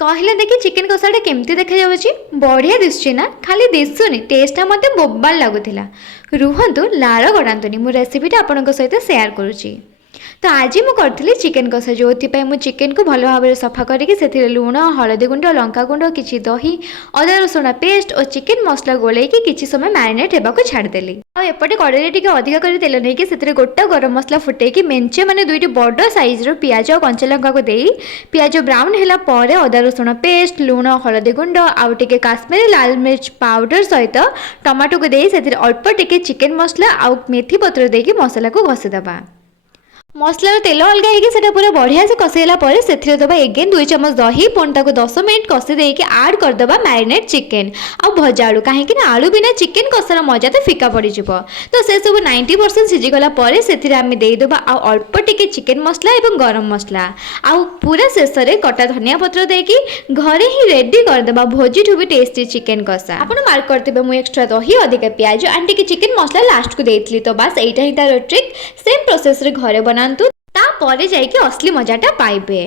कहले देखि चिकेन कषाटा केमती देखा जाउछि बढ़िया दिसुछि ना खाली दिसुनी टेस्टटा मते बोबाल लागुथिला। रुहंतु लाड़ गड़ातुनी मो रेसिपीटा आपनक सहित शेयर करुछि। तो आज मु करथिली चिकेन कषा जो मु चिकेन को भल भाव सफा करके से लुण हलदी गुंड लंका गुंड किछि दही अदा रसुण पेस्ट और चिकेन मसला गोलेकी किछि समय मैरिनेट हेबाकू छाड़देली। आ एपटे कड़ाई टिके अधिका कर तेल नहीं से गोटा गरम मसला फुटेकी मेंचे माने दुईटी बड़ साइज रो पियाज और कंचा लंका को देई पियाज ब्राउन हैला परे अदा रसुण पेस्ट लुण हलदी गुंड आउ टिके काश्मीरी लाल मिर्च पाउडर सहित टमाटो को देई से अल्प टिके चिकेन मसला आउ मेथी पत्र देकी मसला को घसीदबा। मसलार तेल अलग होगी पूरा बढ़िया से कषेला से दबा एगेन 2 चम्मच दही पुणी 10 मिनट कषि देकी आड करदबा मैरिनेट चिकेन आ भजा आलू कहीं आलू बिना चिकेन कषार मजा तो फिका पड़ तो से सब 90% सिझीगला से आम देदेबा अल्प टिके चिकेन मसला और गरम मसला आउ पूरा शेष में कटा धनिया पत्र देकी घरे ही रेडी करदबा भोजी ठू भी टेस्टी चिकेन कषा। आपन मार्क करते मुझे एक्स्ट्रा दही अधिका प्याज एंड टिके चिकेन मसला लास्ट को देती तो बस यही ही तार ट्रिक सेम प्रोसेस रे घरे बना तापर जाइए असली मजाटा पाइबे।